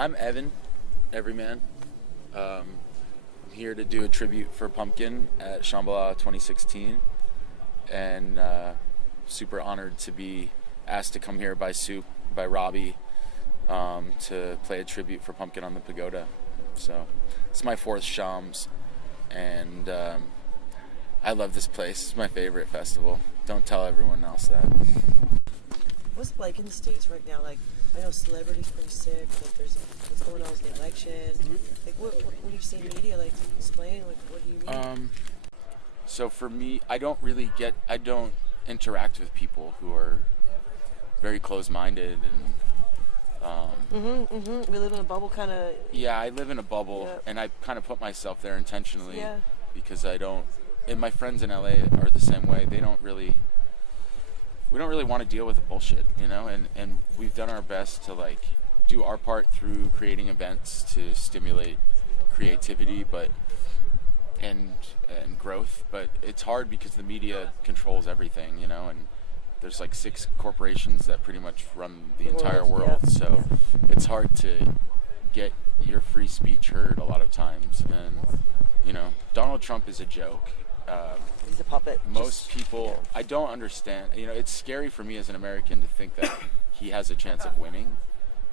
I'm Evan, EVeryman. I'm here to do a tribute for Pumpkin at Shambhala 2016, and super honored to be asked to come here by Soup, by Robbie, to play a tribute for Pumpkin on the pagoda. So it's my fourth Shams, and I love this place. It's my favorite festival. Don't tell everyone else that. What's it like in the States right now? Like, I know celebrities pretty sick. Like, there's what's going on with the election. Mm-hmm. Like, what do you see in media? Like, explain. Like, what do you read? So for me, I don't interact with people who are very closed-minded and. We live in a bubble, kind of. Yeah, I live in a bubble, and I kind of put myself there intentionally because I don't. And my friends in LA are the same way. We don't really want to deal with the bullshit, you know, and we've done our best to like do our part through creating events to stimulate creativity and growth, but it's hard because the media controls everything, you know, and there's like 6 corporations that pretty much run the entire world, so it's hard to get your free speech heard a lot of times. And you know, Donald Trump is a joke. He's a puppet. Most people, I don't understand. You know, it's scary for me as an American to think that he has a chance of winning,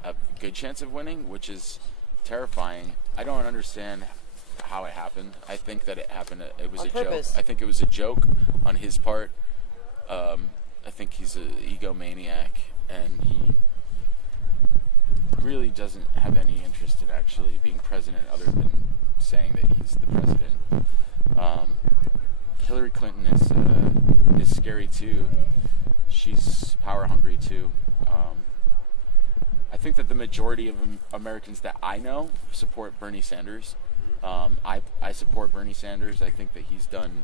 a good chance of winning, which is terrifying. I don't understand how it happened. I think that it happened. It was on a purpose. joke. I think it was a joke on his part. I think he's an egomaniac, and he really doesn't have any interest in actually being president other than saying that he's the president. Hillary Clinton is scary too. She's power hungry too. I think that the majority of Americans that I know support Bernie Sanders. I support Bernie Sanders. I think that he's done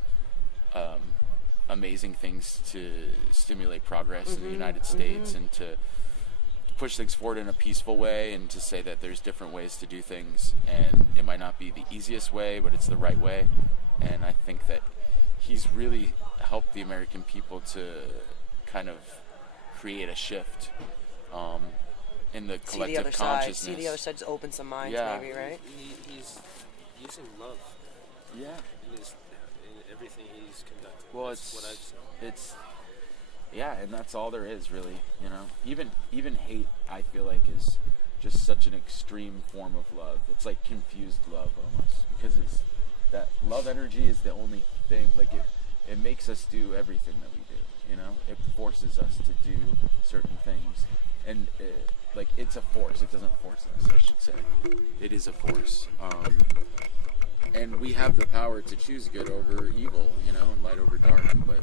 amazing things to stimulate progress in the United States and to push things forward in a peaceful way, and to say that there's different ways to do things, and it might not be the easiest way, but it's the right way. And I think that he's really helped the American people to kind of create a shift in the collective consciousness. See the other side, to open some minds, maybe, right? He's using love. Yeah. In everything he's conducting. Well, that's what I've seen. Yeah, and that's all there is, really. You know, even hate, I feel like, is just such an extreme form of love. It's like confused love almost, because it's that love energy is the only thing. Like it makes us do everything that we do. You know, it forces us to do certain things, and like it's a force. It doesn't force us, I should say. It is a force. And we have the power to choose good over evil, you know, and light over dark, but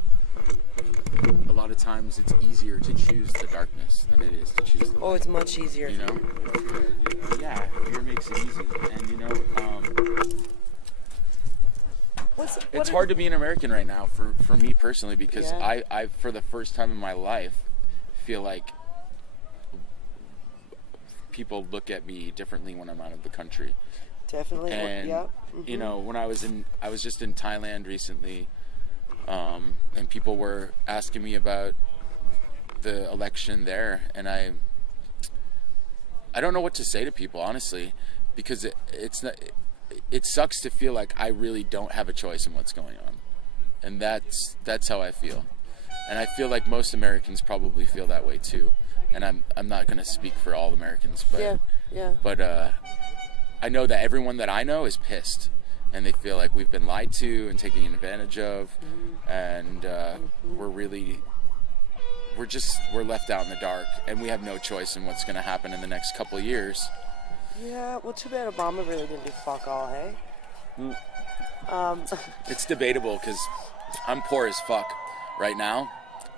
a lot of times it's easier to choose the darkness than it is to choose the light. Oh, it's much easier. You know? Yeah, fear makes it easy. And, you know, it's hard to be an American right now for me personally, because I, for the first time in my life, feel like people look at me differently when I'm out of the country. Definitely. And you know, when I was just in Thailand recently, and people were asking me about the election there, and I don't know what to say to people, honestly, because it sucks to feel like I really don't have a choice in what's going on, and that's how I feel, and I feel like most Americans probably feel that way too, and I'm not going to speak for all Americans, but but I know that everyone that I know is pissed, and they feel like we've been lied to and taken advantage of, and we're left out in the dark, and we have no choice in what's going to happen in the next couple of years. Yeah, well, too bad Obama really didn't do fuck all, hey? It's debatable, because I'm poor as fuck right now.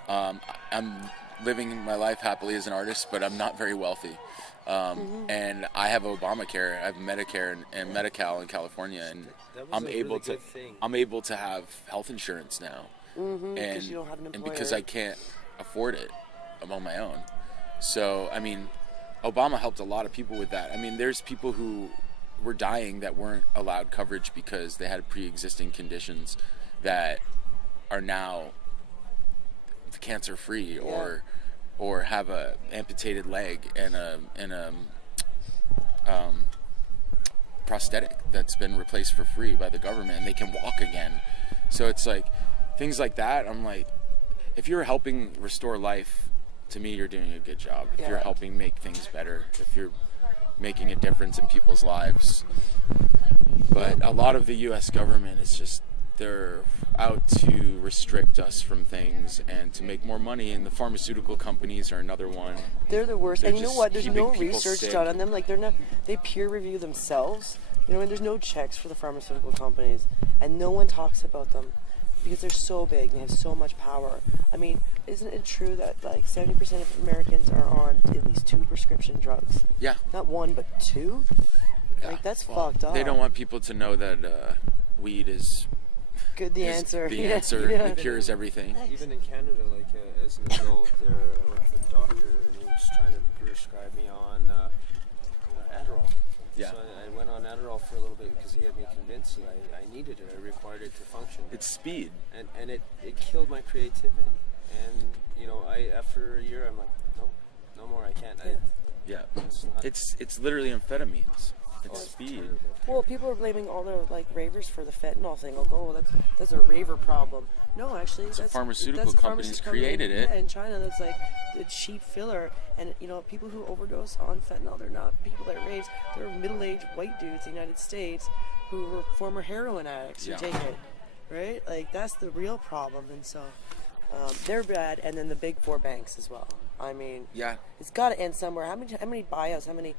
I'm living my life happily as an artist, but I'm not very wealthy. And I have Obamacare, I have Medicare and Medi-Cal in California, and I'm able to have health insurance now, and you don't have an employer. And because I can't afford it, I'm on my own. So I mean, Obama helped a lot of people with that. I mean, there's people who were dying that weren't allowed coverage because they had pre-existing conditions that are now cancer-free, or have a amputated leg and a prosthetic that's been replaced for free by the government, and they can walk again. So it's like things like that. I'm like, if you're helping restore life, to me, you're doing a good job. If you're helping make things better, if you're making a difference in people's lives. But a lot of the U.S. government is just, they're out to restrict us from things and to make more money, and the pharmaceutical companies are another one. They're the worst. They're And you know just what? There's keeping no people research sick. done on them. Like, they peer review themselves. You know, and there's no checks for the pharmaceutical companies, and no one talks about them because they're so big and they have so much power. I mean, isn't it true that like 70% of Americans are on at least 2 prescription drugs? Yeah. Not 1, but 2? Yeah. Like, that's fucked up. They don't want people to know that weed is Good, the is answer. The Yeah, answer. yeah. It cures everything. Even in Canada, like as an adult, I went to the doctor and he was trying to prescribe me on Adderall. Yeah. So I went on Adderall for a little bit because he had me convinced that I needed it. I required it to function. It's speed. And it killed my creativity. And you know, after a year, I'm like, no more. I can't. Yeah. It's not- It's literally amphetamines. It's it's speed. terrible. Well, people are blaming all the like ravers for the fentanyl thing. Like, oh, that's a raver problem. No, actually, It's a that's pharmaceutical that's a companies pharmaceutical created company, it. Yeah, in China, that's like the cheap filler. And you know, people who overdose on fentanyl, they're not people that raves. They're middle-aged white dudes in the United States who were former heroin addicts Yeah. who take it, right? Like that's the real problem. And so they're bad. And then the big 4 banks as well. I mean, Yeah. it's got to end somewhere. How many buyouts? How many?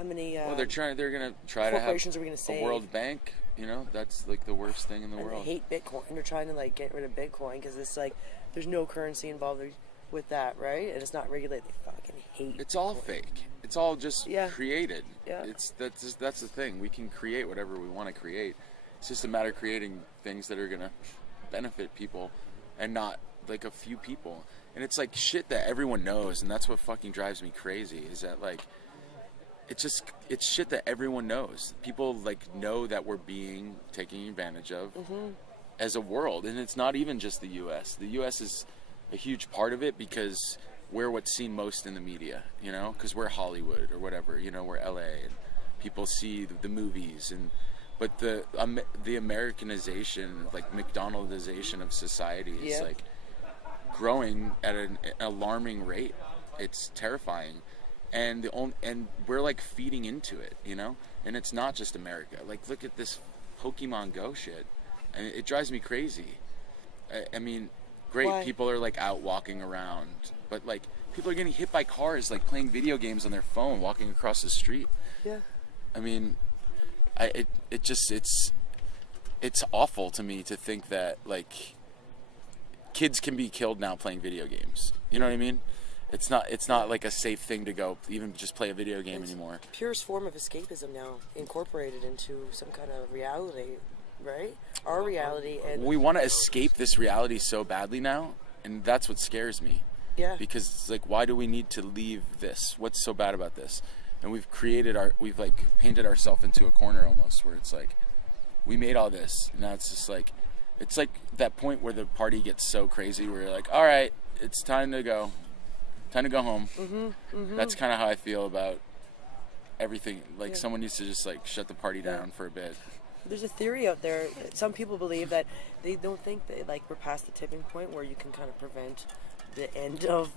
Well, they're gonna try to have corporations are we gonna a save? World Bank. You know, that's like the worst thing in the And world. they hate Bitcoin. They're trying to like get rid of Bitcoin because it's like there's no currency involved with that, right? And it's not regulated. They fucking hate. It's all Bitcoin. fake. It's all just Yeah. created. Yeah. That's the thing. We can create whatever we want to create. It's just a matter of creating things that are gonna benefit people, and not like a few people. And it's like shit that everyone knows, and that's what fucking drives me crazy. Is that like it's shit that everyone knows. People like know that we're being taken advantage of as a world, and it's not even just the U.S. The U.S. is a huge part of it because we're what's seen most in the media, you know, because we're Hollywood or whatever, you know, we're L.A. and people see the movies, but the Americanization, like McDonaldization of society is like growing at an alarming rate. It's terrifying. And we're like feeding into it, you know, and it's not just America. Like, look at this Pokemon Go shit, and it drives me crazy. I mean, great, Why? people are like out walking around, but like people are getting hit by cars, like playing video games on their phone, walking across the street. Yeah. I mean, it's awful to me to think that like kids can be killed now playing video games. You know what I mean? It's not like a safe thing to go even just play a video game anymore. Purest form of escapism now incorporated into some kind of reality, right? Our reality. And We want to escape this reality so badly now, and that's what scares me. yeah. Because it's like, why do we need to leave this? What's so bad about this? And we've like painted ourselves into a corner almost, where it's like we made all this. Now it's just like, it's like that point where the party gets so crazy where you're like, all right, it's time to go. Time to go home. That's kind of how I feel about everything. Like someone needs to just like shut the party down for a bit. There's a theory out there. Some people believe that they don't think that like we're past the tipping point where you can kind of prevent the end of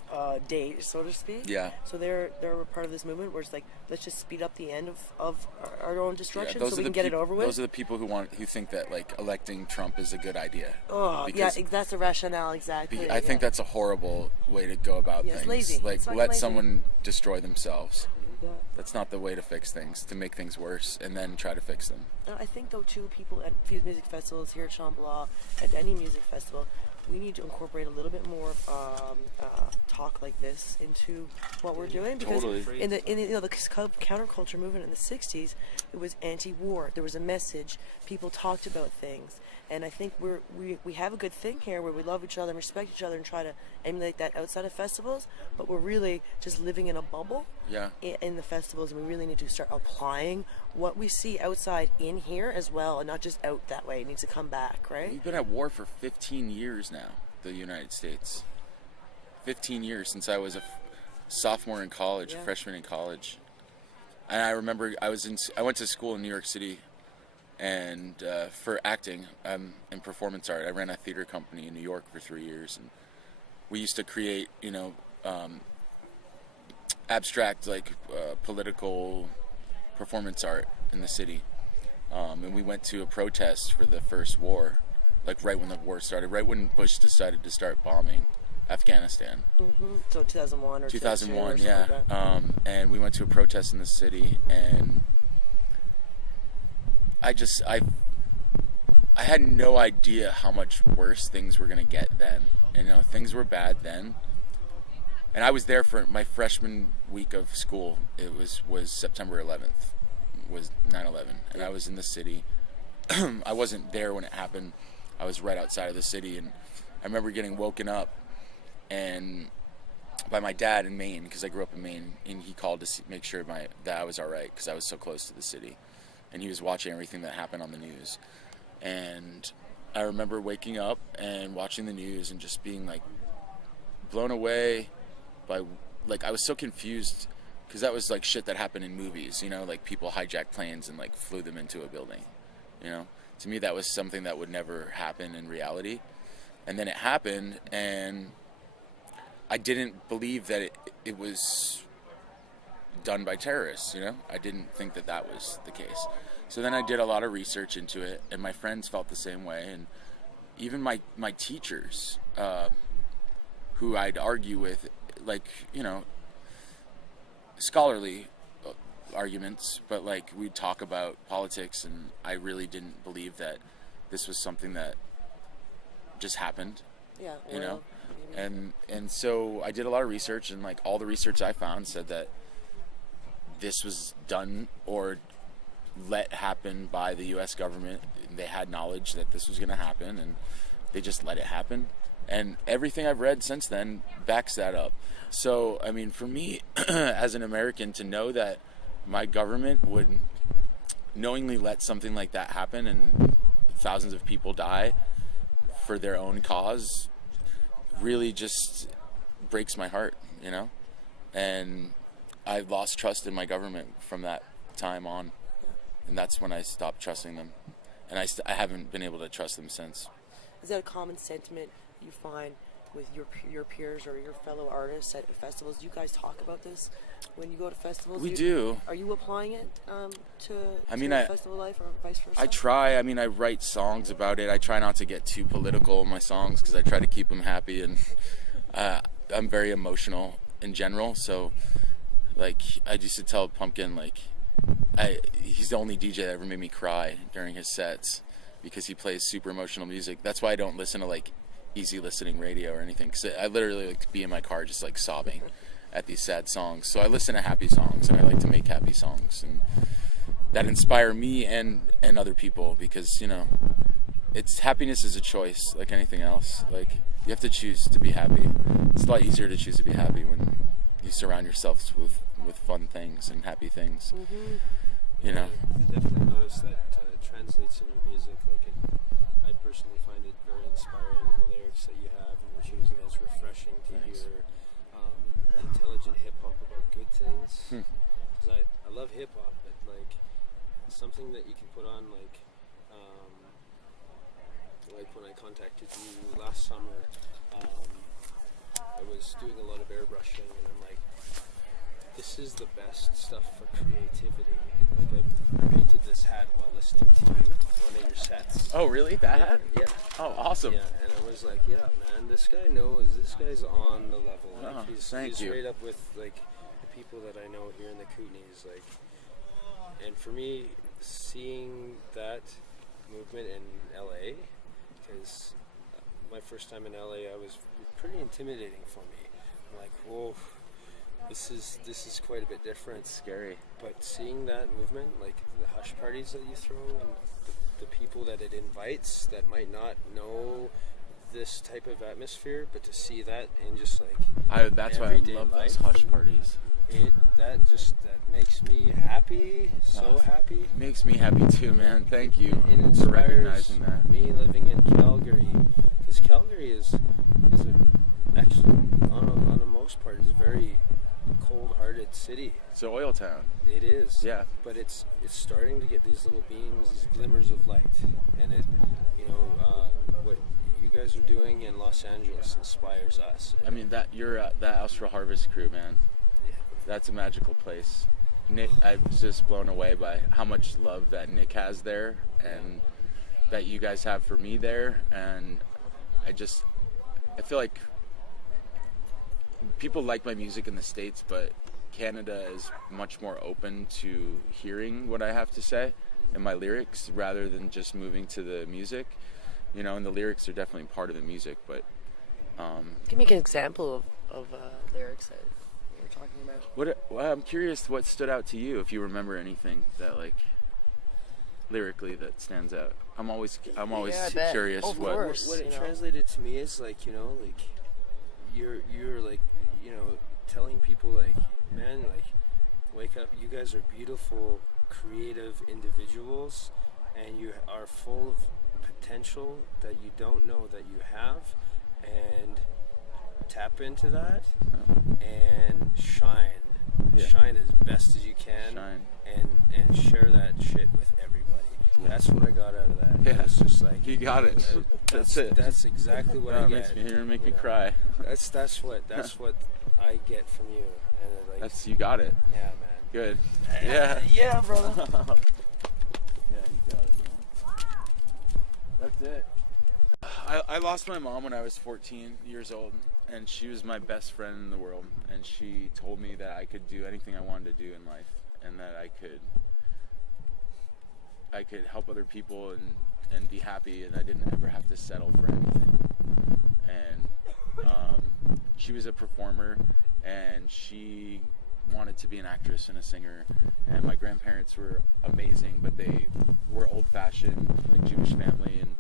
days, so to speak. Yeah. So they're part of this movement where it's like, let's just speed up the end of our own destruction so we can get it over with. Those are the people who think that like electing Trump is a good idea. Oh, Because yeah, that's the rationale exactly. I think that's a horrible way to go about Yeah, it's things. lazy. Like It's fucking let lazy. someone destroy themselves. Yeah. That's not the way to fix things. To make things worse and then try to fix them. I think though too, people at Fuse music festivals here at Shambhala, at any music festival, we need to incorporate a little bit more talk like this into what we're doing, because Totally. in the counterculture movement in the 60s, it was anti-war. There was a message. People talked about things, and I think we have a good thing here where we love each other and respect each other and try to emulate that outside of festivals, but we're really just living in a bubble Yeah. in the festivals, and we really need to start applying what we see outside in here as well, and not just out that way. It needs to come back, right? We've been at war for 15 years now, the United States. 15 years since I was a sophomore in college, Yeah. freshman in college. And I remember I went to school in New York City and for acting and performance art. I ran a theater company in New York for 3 years, and we used to create, abstract, like political performance art in the city. And we went to a protest for the first war, like right when the war started, right when Bush decided to start bombing Afghanistan. So 2001 or 2001, 2002 or yeah. something like that. And we went to a protest in the city, and I had no idea how much worse things were going to get then. Things were bad then. And I was there for my freshman week of school. It was September 11th, was 9/11, and I was in the city. I wasn't there when it happened. I was right outside of the city, and I remember getting woken up and by my dad in Maine, because I grew up in Maine, and he called to make sure that I was all right, because I was so close to the city, and he was watching everything that happened on the news. And I remember waking up and watching the news and just being like blown away by, like, I was so confused, because that was like shit that happened in movies, like people hijacked planes and like flew them into a building. To me that was something that would never happen in reality. And then it happened, and I didn't believe that it was done by terrorists, I didn't think that was the case. So then I did a lot of research into it, and my friends felt the same way, and even my teachers, who I'd argue with, like, scholarly arguments, but like we'd talk about politics, and I really didn't believe that this was something that just happened. Yeah. And so I did a lot of research, and like all the research I found said that this was done or let happen by the U.S. government. They had knowledge that this was going to happen, and they just let it happen. And everything I've read since then backs that up. So, I mean, for me, as an American, to know that my government would knowingly let something like that happen and thousands of people die for their own cause really just breaks my heart, And I lost trust in my government from that time on. And that's when I stopped trusting them. And I haven't been able to trust them since. Is that a common sentiment you find with your peers or your fellow artists at festivals? Do you guys talk about this when you go to festivals? We do. Are you applying it to festival life or vice versa? I try. I mean, I write songs about it. I try not to get too political in my songs, because I try to keep them happy, and I'm very emotional in general. So, like, I used to tell Pumpkin, like, he's the only DJ that ever made me cry during his sets, because he plays super emotional music. That's why I don't listen to like easy listening radio or anything, because I literally like to be in my car just like sobbing at these sad songs. So I listen to happy songs, and I like to make happy songs, and that inspire me and other people, because happiness is a choice like anything else. Like, you have to choose to be happy. It's a lot easier to choose to be happy when you surround yourself with fun things and happy things. I definitely noticed that translates in your music. Like, I personally find it very inspiring, the lyrics that you have and your choosing. It's refreshing to hear intelligent hip hop about good things. Because I love hip hop, but like something that you can put on, like when I contacted you last summer, I was doing a lot of airbrushing, and I'm like, this is the best stuff for creativity. Like, I painted this hat while listening to one of your sets. Oh, really? That hat? Yeah. Oh, awesome. Yeah, and I was like, yeah, man, this guy knows. This guy's on the level. Like, he's right up with like the people that I know here in the Kootenays. Like, and for me, seeing that movement in LA, because my first time in LA, I was pretty intimidating for me. I'm like, whoa. This is quite a bit different. It's scary. But seeing that movement, like the hush parties that you throw, and the people that it invites that might not know this type of atmosphere, but to see that in just like that's why I love those hush parties. That makes me happy, happy. It makes me happy too, man. Thank you It for recognizing that. Me living in Calgary, because Calgary is actually on a most part is very cold-hearted city. It's an oil town. It is. Yeah. But it's starting to get these little beams, these glimmers of light, and it, what you guys are doing in Los Angeles inspires us. I mean, that Austral Harvest crew, man. Yeah. That's a magical place. Nick, I was just blown away by how much love that Nick has there, and that you guys have for me there, and I feel like people like my music in the States, but Canada is much more open to hearing what I have to say in my lyrics rather than just moving to the music, and the lyrics are definitely part of the music, but give me an example of lyrics that you were talking about. I'm curious what stood out to you, if you remember anything that, like, lyrically that stands out. I'm always curious Of what course. What it translated to me is like, you're like, telling people like, man, like, wake up, you guys are beautiful, creative individuals, and you are full of potential that you don't know that you have, and tap into that and shine. Yeah. Shine as best as you can. Shine. And share that shit with everybody. Yeah. That's what I got out of that. Yeah. It's just like, you got it. That's it. That's exactly what I get. You're gonna make me cry. That's what I get from you. And then, like, You got it. yeah, man. Good. Yeah. Yeah, brother. Yeah, you got it, man. That's it. I lost my mom when I was 14 years old, and she was my best friend in the world, and she told me that I could do anything I wanted to do in life, and that I could help other people and be happy, and I didn't ever have to settle for anything. And she was a performer, and she wanted to be an actress and a singer, and my grandparents were amazing, but they were old-fashioned, like Jewish family, and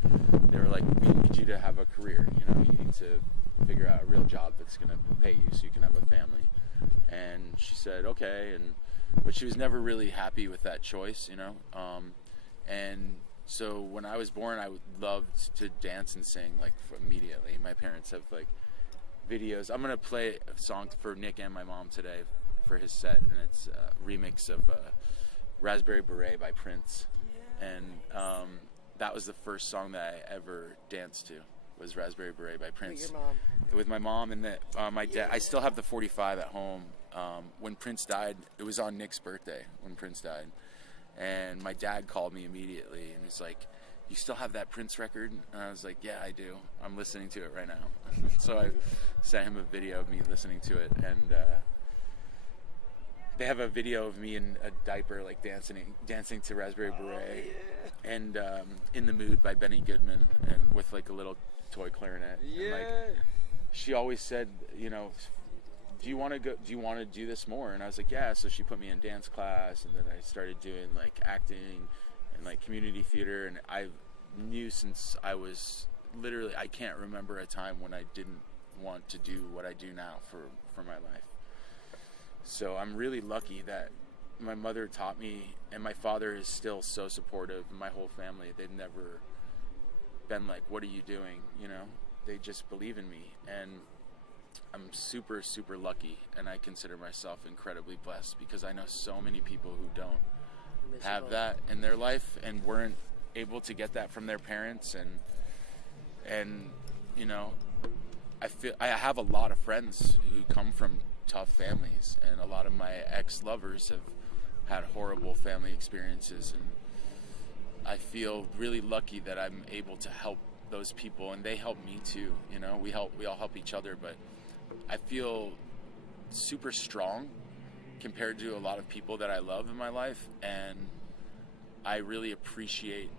they were like, we need you to have a career, you need to figure out a real job that's going to pay you so you can have a family. And she said okay, but she was never really happy with that choice, and so when I was born, I loved to dance and sing, like, immediately. My parents have, like, videos. I'm going to play a song for Nick and my mom today for his set, and it's a remix of Raspberry Beret by Prince. And that was the first song that I ever danced to, was Raspberry Beret by Prince. With your mom. With my mom and my dad. I still have the 45 at home. When Prince died, it was on Nick's birthday when Prince died. And my dad called me immediately and he's like, you still have that Prince record? And I was like, yeah, I do. I'm listening to it right now. So I sent him a video of me listening to it, and they have a video of me in a diaper, like, dancing to Raspberry Beret, and In the Mood by Benny Goodman, and with, like, a little toy clarinet. Yeah. And, like, she always said, do you want to do this more? And I was like, yeah. So she put me in dance class, and then I started doing, like, acting and, like, community theater, and I knew since I was literally, I can't remember a time when I didn't want to do what I do now for my life. So I'm really lucky that my mother taught me, and my father is still so supportive, and my whole family, they've never been like, what are you doing? They just believe in me, and I'm super, super lucky, and I consider myself incredibly blessed, because I know so many people who don't have that in their life and weren't able to get that from their parents, and I feel I have a lot of friends who come from tough families, and a lot of my ex-lovers have had horrible family experiences, and I feel really lucky that I'm able to help those people, and they help me too. We all help each other, but I feel super strong compared to a lot of people that I love in my life, and I really appreciate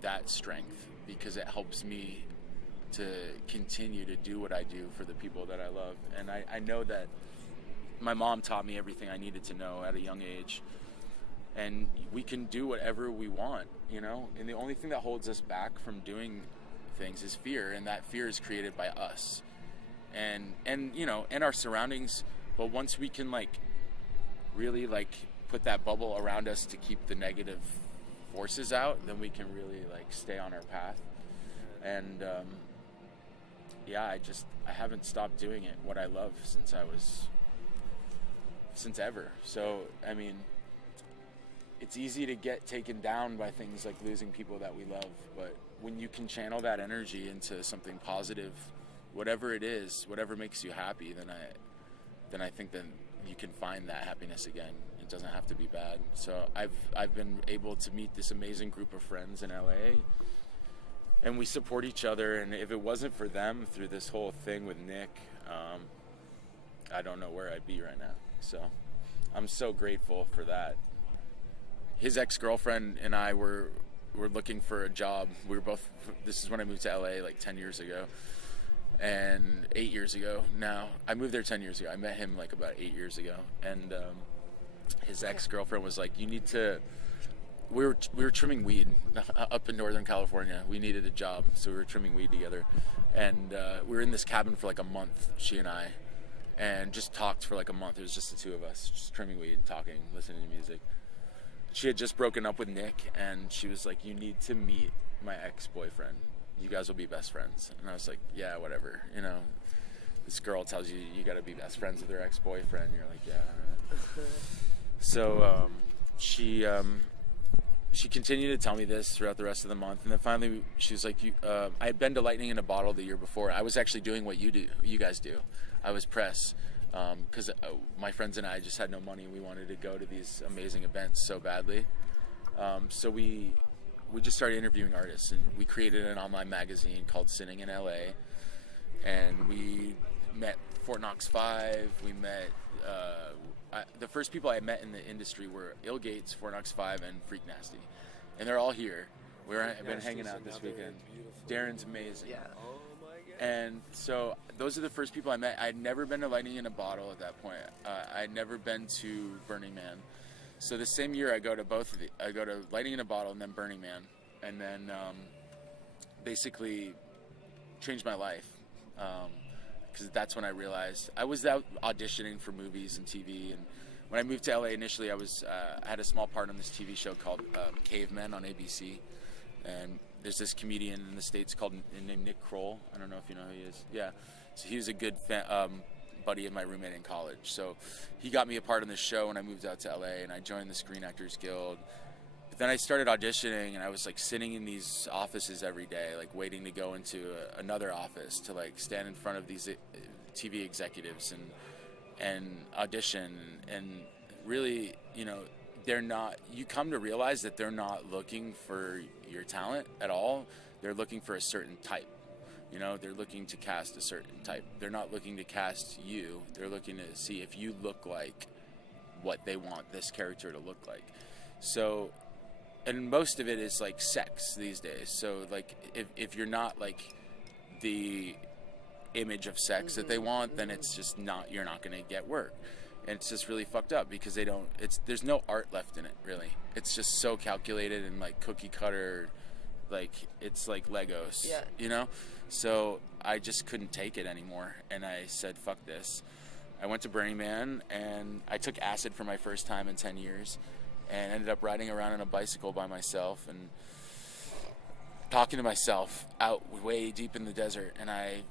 that strength, because it helps me to continue to do what I do for the people that I love. And I know that my mom taught me everything I needed to know at a young age, and we can do whatever we want, and the only thing that holds us back from doing things is fear, and that fear is created by us and our surroundings. But once we can, like, really, like, put that bubble around us to keep the negative forces out, then we can really, like, stay on our path. And I haven't stopped doing it, what I love, since I was since ever. So, I mean, it's easy to get taken down by things like losing people that we love, but when you can channel that energy into something positive, whatever it is, whatever makes you happy, then I think that you can find that happiness again. It doesn't have to be bad. So I've been able to meet this amazing group of friends in LA, and we support each other. And if it wasn't for them through this whole thing with Nick, I don't know where I'd be right now. So I'm so grateful for that. His ex-girlfriend and I were looking for a job. We were both, this is when I moved to LA like 10 years ago. And 8 years ago now. I moved there 10 years ago. I met him like about 8 years ago. And his ex-girlfriend was like, you need to, we were trimming weed up in Northern California. We needed a job, so we were trimming weed together. And we were in this cabin for like a month, she and I, and just talked for like a month. It was just the two of us, just trimming weed, talking, listening to music. She had just broken up with Nick, and she was like, you need to meet my ex-boyfriend. You guys will be best friends. And I was like, yeah, whatever. You know, this girl tells you you got to be best friends with her ex-boyfriend. You're like, yeah. So she continued to tell me this throughout the rest of the month, and then finally she was like, I had been to Lightning in a Bottle the year before. I was actually doing what you guys do. I was press, because my friends and I just had no money. We wanted to go to these amazing events so badly. So we just started interviewing artists, and we created an online magazine called Sinning in LA, and we met Fort Knox 5. We met the first people I met in the industry were Ill Gates, Fort Knox 5, and Freak Nasty, and they're all here. I've been hanging out this weekend. Darren's amazing. Yeah. Oh my god. And so those are the first people I met. I'd never been to Lightning in a Bottle at that point. I'd never been to Burning Man. So the same year I go to both of I go to Lightning in a Bottle and then Burning Man, and then basically changed my life, because that's when I realized I was out auditioning for movies and TV. And when I moved to LA initially, I had a small part on this TV show called Cavemen on ABC, and there's this comedian in the States named Nick Kroll. I don't know if you know who he is. Yeah, so he was a good buddy of my roommate in college. So he got me a part on this show when I moved out to LA, and I joined the Screen Actors Guild. But then I started auditioning, and I was like sitting in these offices every day, like waiting to go into another office to like stand in front of these TV executives and audition. And really, you know, you come to realize that they're not looking for your talent at all. They're looking for a certain type. You know, they're looking to cast a certain type. They're not looking to cast you. They're looking to see if you look like what they want this character to look like. So, and most of it is like sex these days. So like if you're not like the image of sex that they want, then it's just not, you're not going to get work. And it's just really fucked up because there's no art left in it, really. It's just so calculated and like cookie cutter, like it's like Legos, you know? So I just couldn't take it anymore, and I said, fuck this. I went to Burning Man, and I took acid for my first time in 10 years, and ended up riding around on a bicycle by myself and talking to myself out way deep in the desert. And I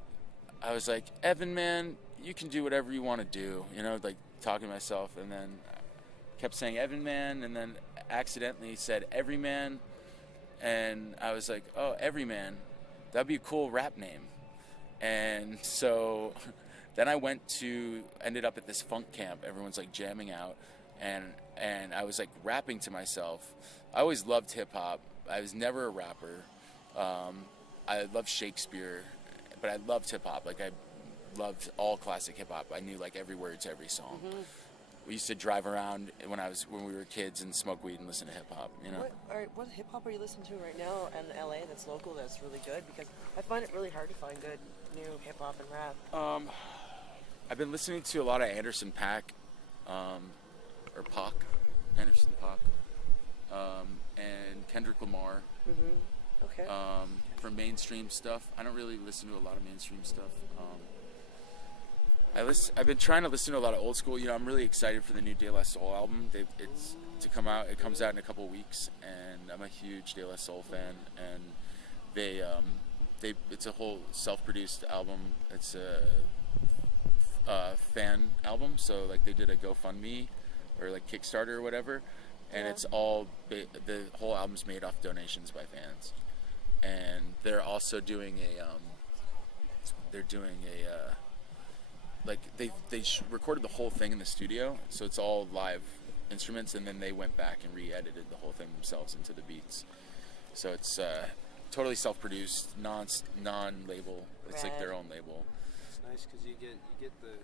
was like, Evan, man, you can do whatever you want to do, you know, like talking to myself. And then I kept saying Evan, man, and then accidentally said EVeryman, and I was like, oh, EVeryman, that'd be a cool rap name. And so then I ended up at this funk camp. Everyone's like jamming out, and I was like rapping to myself. I always loved hip hop. I was never a rapper. I loved Shakespeare, but I loved hip hop. Like I loved all classic hip hop. I knew like every word to every song. Mm-hmm. We used to drive around when we were kids and smoke weed and listen to hip hop. You know. What hip hop are you listening to right now in LA that's local that's really good? Because I find it really hard to find good new hip hop and rap. I've been listening to a lot of Anderson .Paak, or Pac, Anderson .Paak, and Kendrick Lamar. Mm-hmm. Okay. For mainstream stuff, I don't really listen to a lot of mainstream stuff. I've been trying to listen to a lot of old school. You know, I'm really excited for the new De La Soul album. It's to come out. It comes out in a couple of weeks, and I'm a huge De La Soul fan. And it's a whole self-produced album. It's fan album. So like they did a GoFundMe or like Kickstarter or whatever, and it's all the whole album's made off donations by fans. And they're also doing like they recorded the whole thing in the studio, so it's all live instruments, and then they went back and re-edited the whole thing themselves into the beats. So it's totally self-produced, non-label. It's like their own label. It's nice because you get the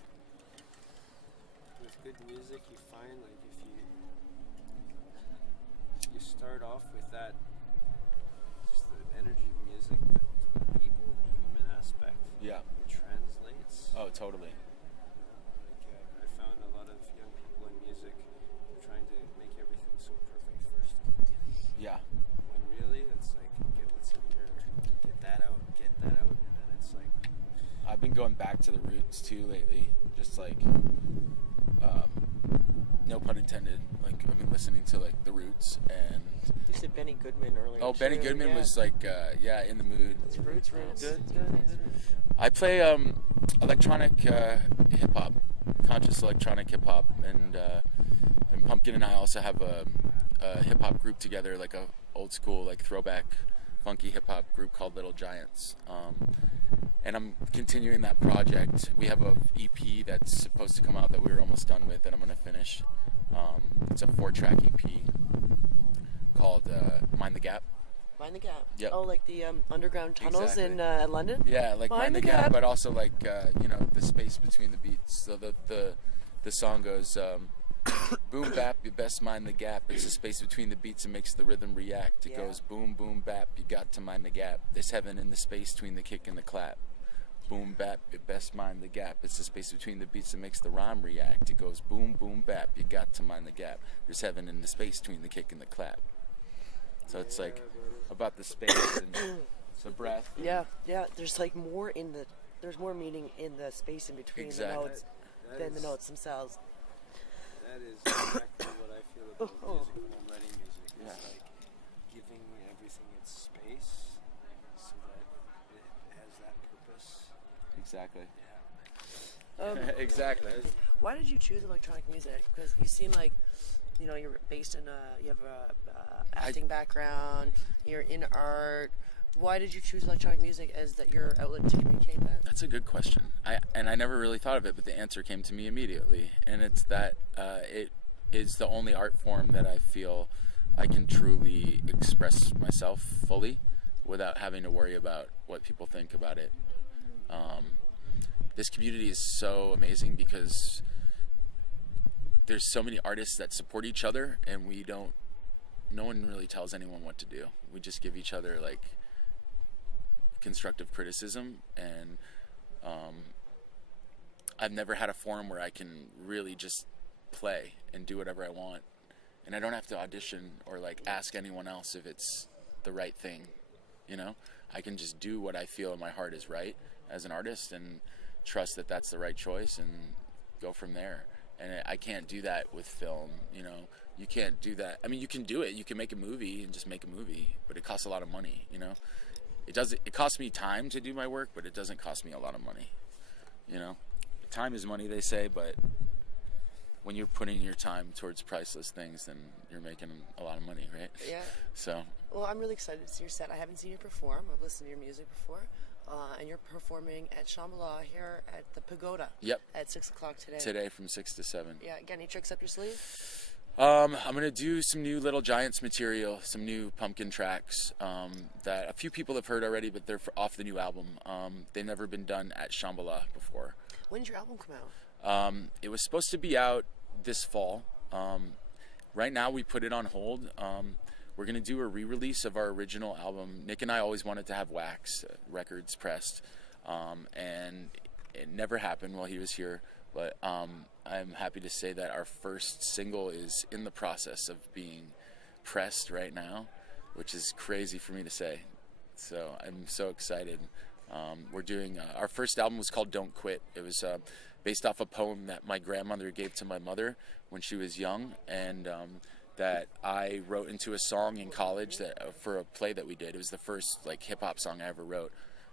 with good music. You find like if you start off with that, just the energy of music, the people, the human aspect. Yeah. It translates. Oh, totally. I found a lot of young people in music trying to make everything so perfect first. Yeah. When really, it's like, get what's in here, get that out, and then it's like... I've been going back to the roots, too, lately. Just like, no pun intended, like, I've been listening to, like, the roots, and... You said Benny Goodman earlier. Oh, Benny Goodman was, like, in the mood. It's roots. Good. I play electronic hip-hop, conscious electronic hip-hop, and Pumpkin and I also have a hip-hop group together, like a old school, like throwback funky hip-hop group called Little Giants. And I'm continuing that project. We have a EP that's supposed to come out that we were almost done with, that I'm going to finish. It's a 4-track EP called Mind the Gap. Mind the Gap. Yep. Oh, like the underground tunnels in London? Yeah, like Mind the Gap, but also like, the space between the beats. So the song goes, boom bap, you best mind the gap. It's the space between the beats that makes the rhythm react. It goes boom, boom, bap, you got to mind the gap. There's heaven in the space between the kick and the clap. Boom bap, you best mind the gap. It's the space between the beats that makes the rhyme react. It goes boom, boom, bap, you got to mind the gap. There's heaven in the space between the kick and the clap. So it's like about the space and the breath. Yeah. There's like there's more meaning in the space in between the notes than the notes themselves. That is exactly what I feel about music when I'm writing music. It's like giving everything its space so that it has that purpose. Exactly. Yeah. Exactly. Why did you choose electronic music? Because you seem like, you're based in you have a acting background, you're in art. Why did you choose electronic music as your outlet to communicate that? That's a good question. I never really thought of it, but the answer came to me immediately. And it's that it is the only art form that I feel I can truly express myself fully without having to worry about what people think about it. This community is so amazing because there's so many artists that support each other, and no one really tells anyone what to do. We just give each other like constructive criticism, and I've never had a forum where I can really just play and do whatever I want, and I don't have to audition or like ask anyone else if it's the right thing. I can just do what I feel in my heart is right as an artist and trust that that's the right choice and go from there. And I can't do that with film. You can't do that. I mean, you can do it. You can make a movie and just make a movie, but it costs a lot of money. It costs me time to do my work, but it doesn't cost me a lot of money. Time is money, they say, but when you're putting your time towards priceless things, then you're making a lot of money, right? Yeah. So. Well, I'm really excited to see your set. I haven't seen you perform. I've listened to your music before. And you're performing at Shambhala here at the Pagoda. Yep. At 6 o'clock today. Today from 6 to 7. Yeah. Got any tricks up your sleeve? I'm going to do some new Little Giants material, some new Pumpkin tracks that a few people have heard already, but they're off the new album. They've never been done at Shambhala before. When did your album come out? It was supposed to be out this fall. Right now we put it on hold. We're going to do a re-release of our original album. Nick and I always wanted to have Wax records pressed, and it never happened while he was here. But I'm happy to say that our first single is in the process of being pressed right now, which is crazy for me to say. So I'm so excited. We're doing our first album was called Don't Quit. It was based off a poem that my grandmother gave to my mother when she was young, and that I wrote into a song in college that for a play that we did. It was the first like hip hop song I ever wrote,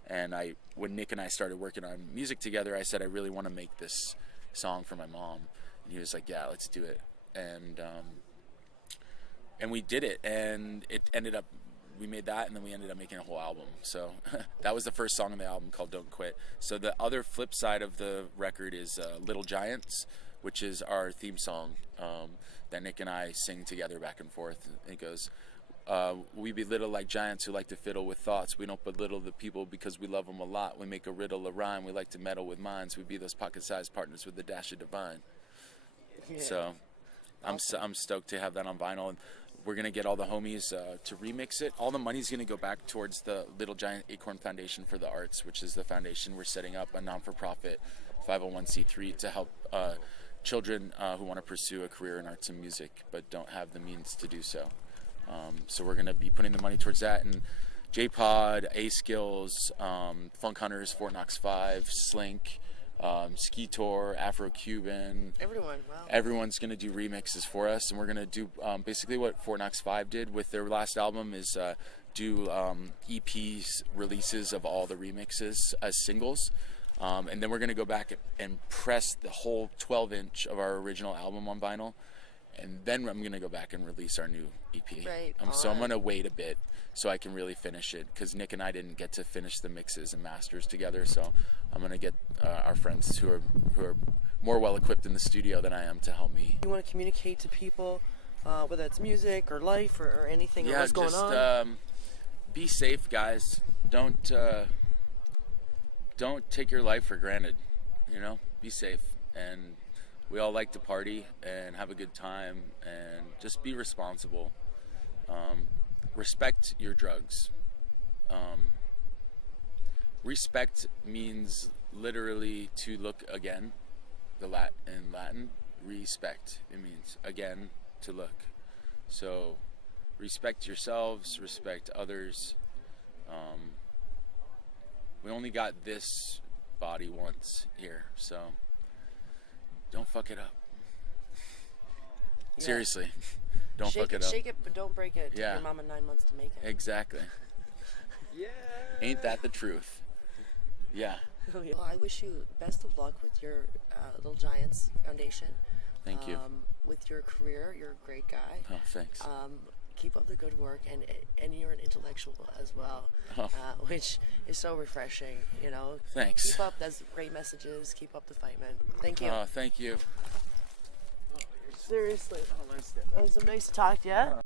And when Nick and I started working on music together, I said, I really want to make this song for my mom. And he was like, yeah, let's do it. And we did it, and it ended up, we made that, and then we ended up making a whole album. So that was the first song on the album, called Don't Quit. So the other flip side of the record is Little Giants, which is our theme song that Nick and I sing together back and forth. It goes, we be little like giants who like to fiddle with thoughts. We don't belittle the people because we love them a lot. We make a riddle a rhyme. We like to meddle with minds. We be those pocket-sized partners with the dash of divine. Yeah. So awesome. I'm stoked to have that on vinyl. And we're going to get all the homies to remix it. All the money's going to go back towards the Little Giant Acorn Foundation for the Arts, which is the foundation we're setting up, a non-for-profit 501c3 to help children who want to pursue a career in arts and music but don't have the means to do so. So we're going to be putting the money towards that. And J-Pod, A-Skills, Funk Hunters, Fort Knox 5, Slink, Ski Tour, Afro-Cuban. Everyone, wow. Everyone's going to do remixes for us, and we're going to do basically what Fort Knox 5 did with their last album is do EPs releases of all the remixes as singles. And then we're going to go back and press the whole 12-inch of our original album on vinyl. And then I'm going to go back and release our new EP. Right. So I'm going to wait a bit so I can really finish it, because Nick and I didn't get to finish the mixes and masters together. So I'm going to get our friends who are more well equipped in the studio than I am to help me. You want to communicate to people, whether it's music or life or anything, or what's going on? Be safe, guys. Don't take your life for granted. Be safe. And we all like to party and have a good time, and just be responsible. Respect your drugs. Respect means literally to look again. In Latin, respect. It means again to look. So respect yourselves, respect others. We only got this body once here, so don't fuck it up. Yeah. Seriously, don't fuck it up. Shake it, but don't break it. It took Yeah. your mama 9 months to make it. Exactly. Yeah. Ain't that the truth? Yeah. Well, I wish you best of luck with your Little Giants Foundation. Thank you. With your career, you're a great guy. Oh, thanks. Keep up the good work, and you're an intellectual as well, which is so refreshing. Thanks. Keep up. That's great messages. Keep up the fight, man. Thank you. Thank you. Seriously. It was so nice to talk to you.